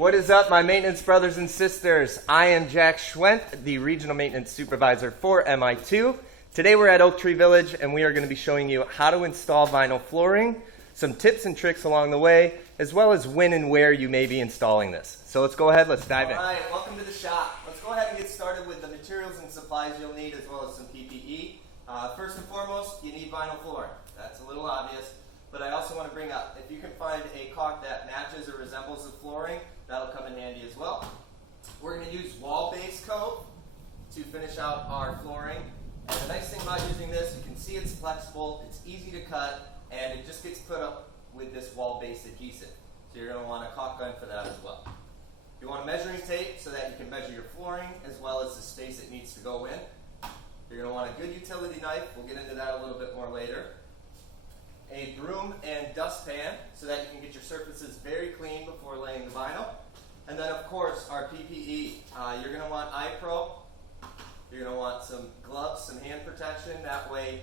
What is up, my maintenance brothers and sisters? I am Schwent, the Regional Maintenance Supervisor for MI2. Today we're at Oak Tree Village and we are going to be showing you how to install vinyl flooring, some tips and tricks along the way, as well as when and where you may be installing this. So let's go ahead, let's dive in. Alright, welcome to the shop. Let's go ahead and get started with the materials and supplies you'll need, as well as some PPE. First and foremost, you need vinyl flooring. That's a little obvious, but I also want to bring up, if you can find a caulk that matches or resembles the flooring, that'll come in handy as well. We're going to use wall-based coat to finish out our flooring. And the nice thing about using this, you can see it's flexible, it's easy to cut, and it just gets put up with this wall-based adhesive. So you're going to want a caulk gun for that as well. You want a measuring tape so that you can measure your flooring as well as the space it needs to go in. You're going to want a good utility knife. We'll get into that a little bit more later. A broom and dustpan so that you can get your surfaces very clean before laying the vinyl. And then, of course, our PPE. You're going to want eye pro. You're going to want some gloves, some hand protection. That way,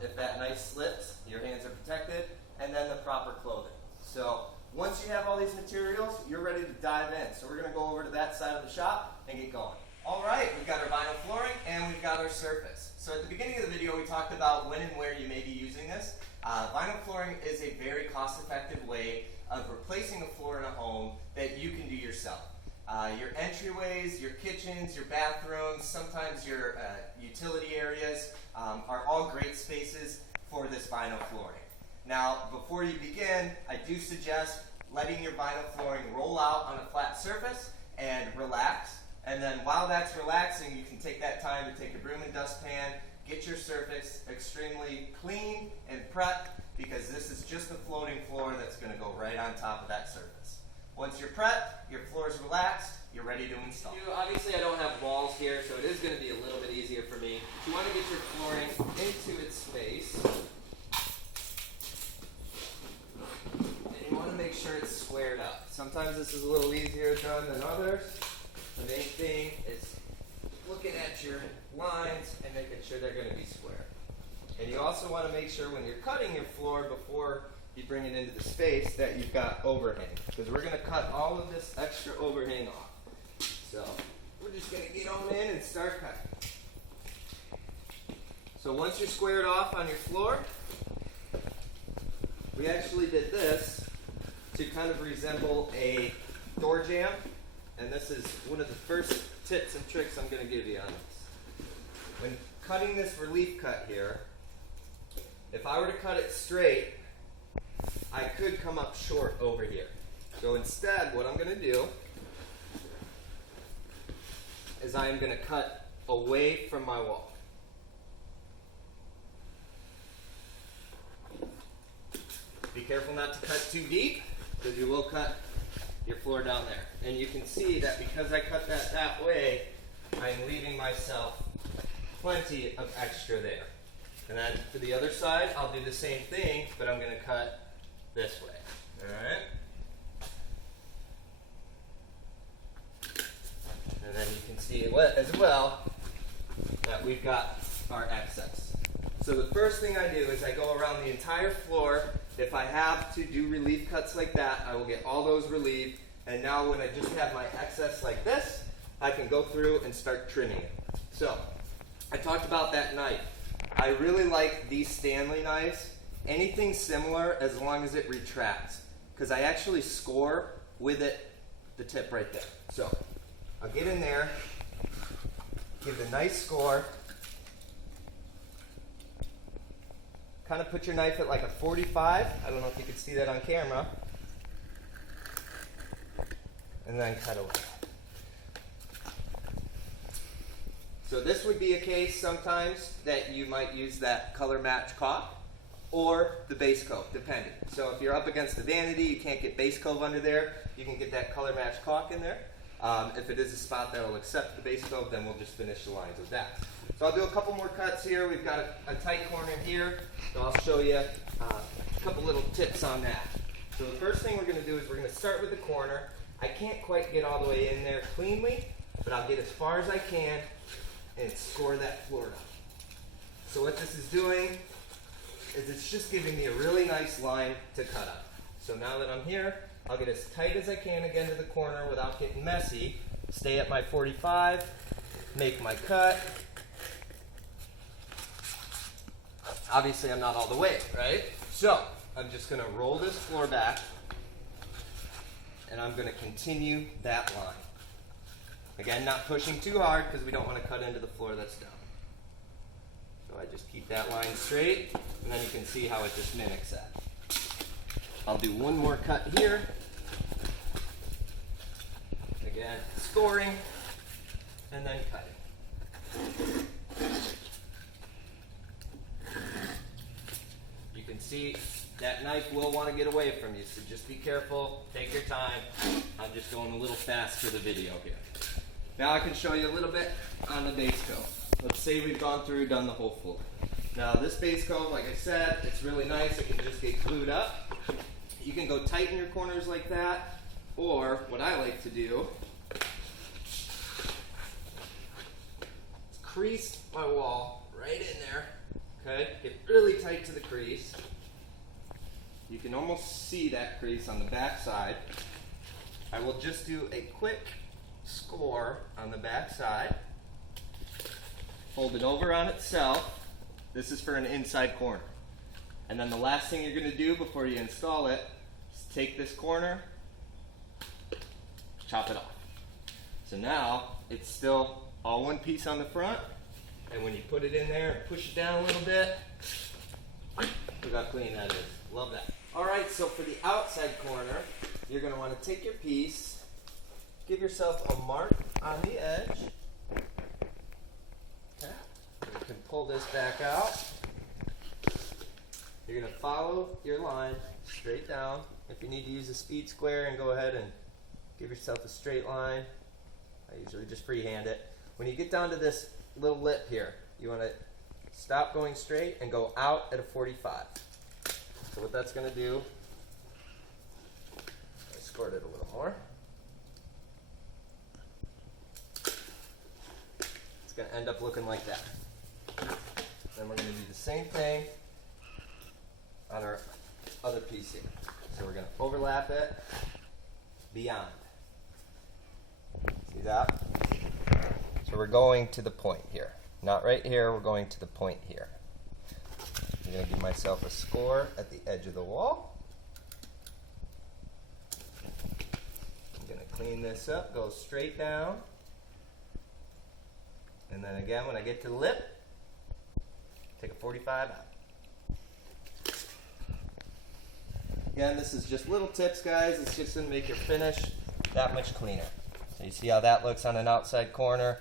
if that knife slips, your hands are protected. And then the proper clothing. So once you have all these materials, you're ready to dive in. So we're going to go over to that side of the shop and get going. All right, we've got our vinyl flooring and we've got our surface. So at the beginning of the video, we talked about when and where you may be using this. Vinyl flooring is a very cost-effective way of replacing a floor in a home that you can do yourself. Your entryways, your kitchens, your bathrooms, sometimes your utility areas are all great spaces for this vinyl flooring. Now, before you begin, I do suggest letting your vinyl flooring roll out on a flat surface and relax. And then while that's relaxing, you can take that time to take a broom and dustpan, get your surface extremely clean and prepped, because this is just a floating floor that's going to go right on top of that surface. Once you're prepped, your floor is relaxed, you're ready to install. Obviously I don't have walls here, so it is going to be a little bit easier for me. But you want to get your flooring into its space. And you want to make sure it's squared up. Sometimes this is a little easier done than others. The main thing is looking at your lines and making sure they're going to be square. And you also want to make sure when you're cutting your floor before you bring it into the space that you've got overhang, because we're going to cut all of this extra overhang off. So we're just going to get on in and start cutting. So once you're squared off on your floor, we actually did this to kind of resemble a door jamb. And this is one of the first tips and tricks I'm going to give you on this. When cutting this relief cut here, if I were to cut it straight, I could come up short over here. So instead, what I'm going to do is I am going to cut away from my wall. Be careful not to cut too deep, because you will cut your floor down there. And you can see that because I cut that way, I'm leaving myself plenty of extra there. And then for the other side, I'll do the same thing, but I'm going to cut this way. Alright? And then you can see as well that we've got our excess. So the first thing I do is I go around the entire floor. If I have to do relief cuts like that, I will get all those relieved. And now when I just have my excess like this, I can go through and start trimming it. So, I talked about that knife. I really like these Stanley knives. Anything similar as long as it retracts. Because I actually score with it, the tip right there. So, I'll get in there, give it a nice score. Kind of put your knife at like a 45. I don't know if you can see that on camera. And then cut away. So this would be a case sometimes that you might use that color match caulk or the base coat, depending. So if you're up against the vanity, you can't get base coat under there, you can get that color match caulk in there. If it is a spot that will accept the base coat, then we'll just finish the lines with that. So I'll do a couple more cuts here. We've got a tight corner here, so I'll show you a couple little tips on that. So the first thing we're going to do is we're going to start with the corner. I can't quite get all the way in there cleanly, but I'll get as far as I can and score that floor up. So what this is doing is it's just giving me a really nice line to cut up. So now that I'm here, I'll get as tight as I can again to the corner without getting messy. Stay at my 45, make my cut. Obviously, I'm not all the way, right? So, I'm just going to roll this floor back, and I'm going to continue that line. Again, not pushing too hard because we don't want to cut into the floor that's down. So I just keep that line straight, and then you can see how it just mimics that. I'll do one more cut here. Again, scoring, and then cutting. You can see that knife will want to get away from you, so just be careful, take your time. I'm just going a little fast for the video here. Now I can show you a little bit on the base coat. Let's say we've gone through, done the whole floor. Now this base coat, like I said, it's really nice. It can just get glued up. You can go tighten your corners like that, or what I like to do is crease my wall right in there. Okay, get really tight to the crease. You can almost see that crease on the back side. I will just do a quick score on the back side. Fold it over on itself. This is for an inside corner. And then the last thing you're going to do before you install it is take this corner, chop it off. So now it's still all one piece on the front, and when you put it in there and push it down a little bit, look how clean that is. Love that. Alright, so for the outside corner, you're going to want to take your piece, give yourself a mark on the edge. Okay. You can pull this back out. You're going to follow your line straight down. If you need to use a speed square, and go ahead and give yourself a straight line. I usually just freehand it. When you get down to this little lip here, you want to stop going straight and go out at a 45. So what that's going to do, I scored it a little more. It's going to end up looking like that. Then we're going to do the same thing on our other piece here. So we're going to overlap it beyond. See that? So we're going to the point here. Not right here, we're going to the point here. I'm going to give myself a score at the edge of the wall. I'm going to clean this up, go straight down. And then again, when I get to the lip, take a 45 out. Again, this is just little tips, guys. It's just going to make your finish that much cleaner. So you see how that looks on an outside corner.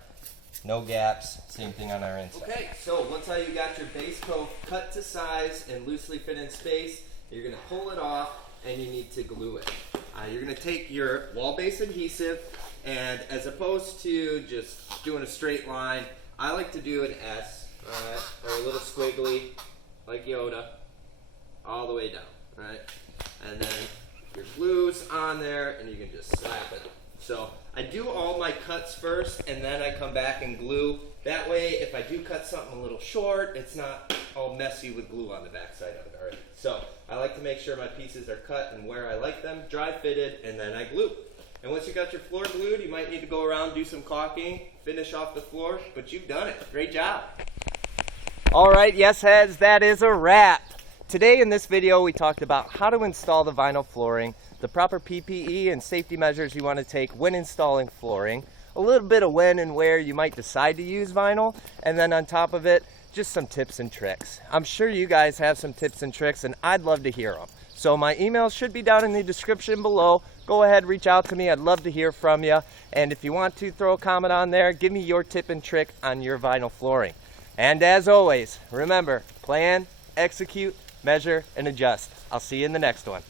No gaps. Same thing on our inside. Okay, so once you got your base coat cut to size and loosely fit in space, you're going to pull it off and you need to glue it. You're going to take your wall base adhesive, and as opposed to just doing a straight line, I like to do an S, right, or a little squiggly, like Yoda, all the way down, right? And then your glue's on there, and you can just slap it. So I do all my cuts first, and then I come back and glue. That way, if I do cut something a little short, it's not all messy with glue on the backside of it already. So I like to make sure my pieces are cut and where I like them, dry fitted, and then I glue. And once you got your floor glued, you might need to go around, do some caulking, finish off the floor, but you've done it. Great job. All right, yes heads, that is a wrap. Today in this video, we talked about how to install the vinyl flooring, the proper PPE and safety measures you want to take when installing flooring, a little bit of when and where you might decide to use vinyl, and then on top of it, just some tips and tricks. I'm sure you guys have some tips and tricks, and I'd love to hear them. So my email should be down in the description below. Go ahead, reach out to me. I'd love to hear from you. And if you want to throw a comment on there, give me your tip and trick on your vinyl flooring. And as always, remember, plan, execute, measure, and adjust. I'll see you in the next one.